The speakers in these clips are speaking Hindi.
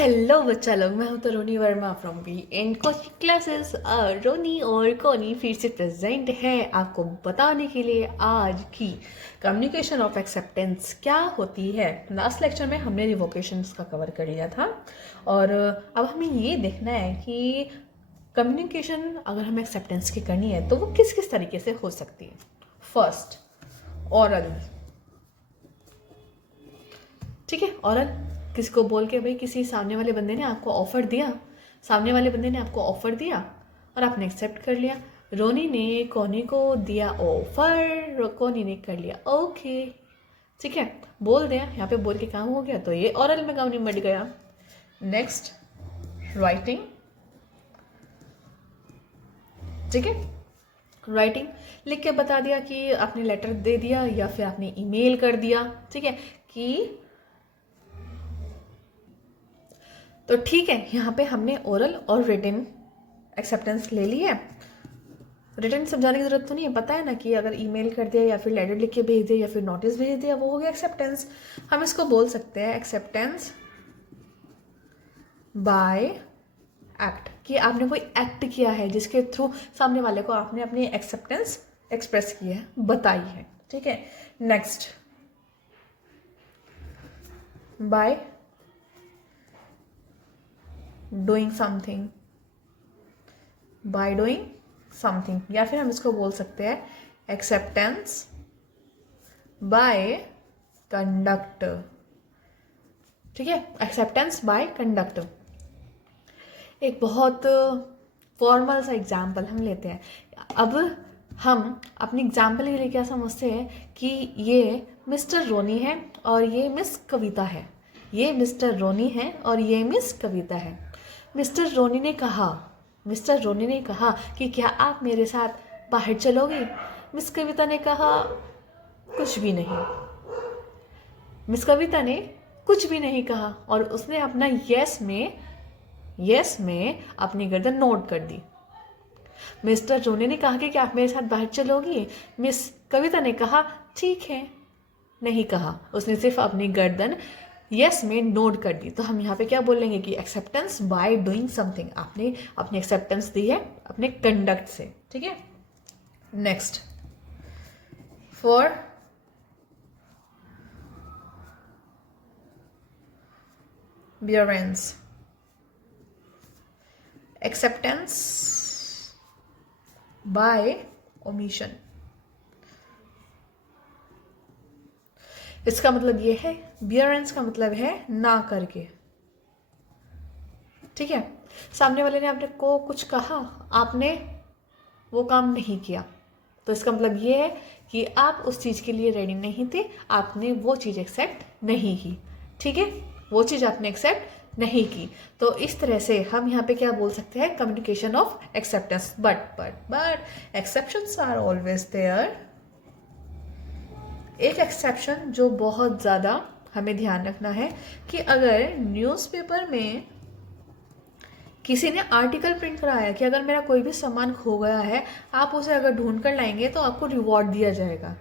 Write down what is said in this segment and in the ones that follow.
हेलो बच्चा लोग, मैं हूं Taruni Verma from V and coaching classes. Ronnie और कोनी फिर से प्रेजेंट है आपको बताने के लिए आज की कम्युनिकेशन ऑफ एक्सेप्टेंस क्या होती है। लास्ट लेक्चर में हमने रिवोकेशंस का कवर कर लिया था और अब हमें ये देखना है कि कम्युनिकेशन अगर हमें एक्सेप्टेंस की करनी है तो वो किस किस तरीके से हो सकती है। First, oral. ठीक है, ऑरल किसी को बोल के, भाई किसी सामने वाले बंदे ने आपको ऑफर दिया, और आपने एक्सेप्ट कर लिया। रोनी ने कोनी को दिया ऑफर, कोनी ने कर लिया ओके। ठीक है, बोल दिया, यहाँ पे बोल के काम हो गया, तो ये ऑरल में काम निमट गया। Next, writing. ठीक है, राइटिंग लिख के बता दिया कि आपने लेटर दे दिया या फिर आपने ईमेल कर दिया। ठीक है कि तो ठीक है, यहाँ पे हमने ओरल और रिटन एक्सेप्टेंस ले ली है। रिटन समझाने की जरूरत तो नहीं है, पता है ना कि अगर ईमेल कर दिया या फिर लेटर लिख के भेज दिया या फिर नोटिस भेज दिया, वो हो गया एक्सेप्टेंस। हम इसको बोल सकते हैं एक्सेप्टेंस बाय एक्ट, कि आपने कोई एक्ट किया है जिसके थ्रू सामने वाले को आपने अपनी एक्सेप्टेंस एक्सप्रेस की है, बताई है। ठीक है, next, by doing something, by doing something, या फिर हम इसको बोल सकते हैं एक्सेप्टेंस बाय कंडक्ट। ठीक है, एक्सेप्टेंस बाय कंडक्ट। एक बहुत फॉर्मल सा एग्जाम्पल हम लेते हैं। अब हम अपनी एग्जाम्पल के लिए क्या समझते हैं कि ये मिस्टर रोनी है और ये मिस कविता है। ये मिस्टर रोनी है और ये मिस कविता है। मिस्टर रोनी ने कहा कि क्या आप मेरे साथ बाहर चलोगे। मिस कविता ने कहा कुछ भी नहीं। मिस कविता ने कुछ भी नहीं कहा और उसने अपना यस में अपनी गर्दन नोट कर दी। मिस्टर रोनी ने कहा कि क्या आप मेरे साथ बाहर चलोगी। मिस कविता ने कहा ठीक है, नहीं कहा, उसने सिर्फ अपनी गर्दन यस में नोट कर दी। तो हम यहाँ पे क्या बोलेंगे कि एक्सेप्टेंस बाय डूइंग समथिंग, आपने अपनी एक्सेप्टेंस दी है अपने कंडक्ट से। ठीक है, next, forbearance, acceptance by omission. इसका मतलब ये है, बियरेंस का मतलब है ना करके। ठीक है, सामने वाले ने आपने को कुछ कहा, आपने वो काम नहीं किया, तो इसका मतलब ये है कि आप उस चीज़ के लिए रेडी नहीं थे, आपने वो चीज़ एक्सेप्ट नहीं की। ठीक है, वो चीज़ आपने एक्सेप्ट नहीं की। तो इस तरह से हम यहाँ पे क्या बोल सकते हैं, communication of acceptance. But exceptions are always there. एक एक्सेप्शन जो बहुत ज़्यादा हमें ध्यान रखना है कि अगर न्यूज़पेपर में किसी ने आर्टिकल प्रिंट कराया कि अगर मेरा कोई भी सामान खो गया है, आप उसे अगर ढूंढ कर लाएंगे तो आपको रिवॉर्ड दिया जाएगा।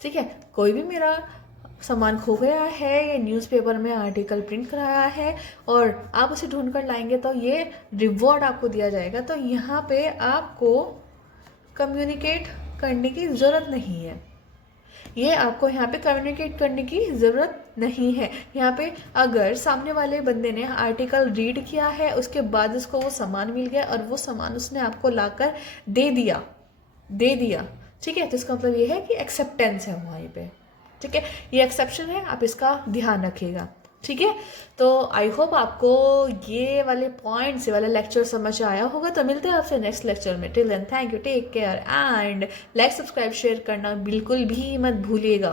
ठीक है, कोई भी मेरा सामान खो गया है, ये न्यूज़पेपर में आर्टिकल प्रिंट कराया है और आप उसे ढूंढ कर लाएंगे तो ये रिवॉर्ड आपको दिया जाएगा। तो यहाँ पे आपको कम्युनिकेट करने की ज़रूरत नहीं है, ये आपको यहाँ पे कम्युनिकेट करने की ज़रूरत नहीं है। यहाँ पे अगर सामने वाले बंदे ने आर्टिकल रीड किया है, उसके बाद उसको वो सामान मिल गया और वो सामान उसने आपको लाकर दे दिया। ठीक है, तो इसका मतलब ये है कि एक्सेप्टेंस है वहाँ पे। ठीक है, ये एक्सेप्शन है, आप इसका ध्यान रखिएगा। ठीक है, तो आई होप आपको ये वाले पॉइंट्स, ये वाला लेक्चर समझ आया होगा। तो मिलते हैं आपसे नेक्स्ट लेक्चर में। Till then thank you, take care and like, subscribe, share करना बिल्कुल भी मत भूलिएगा।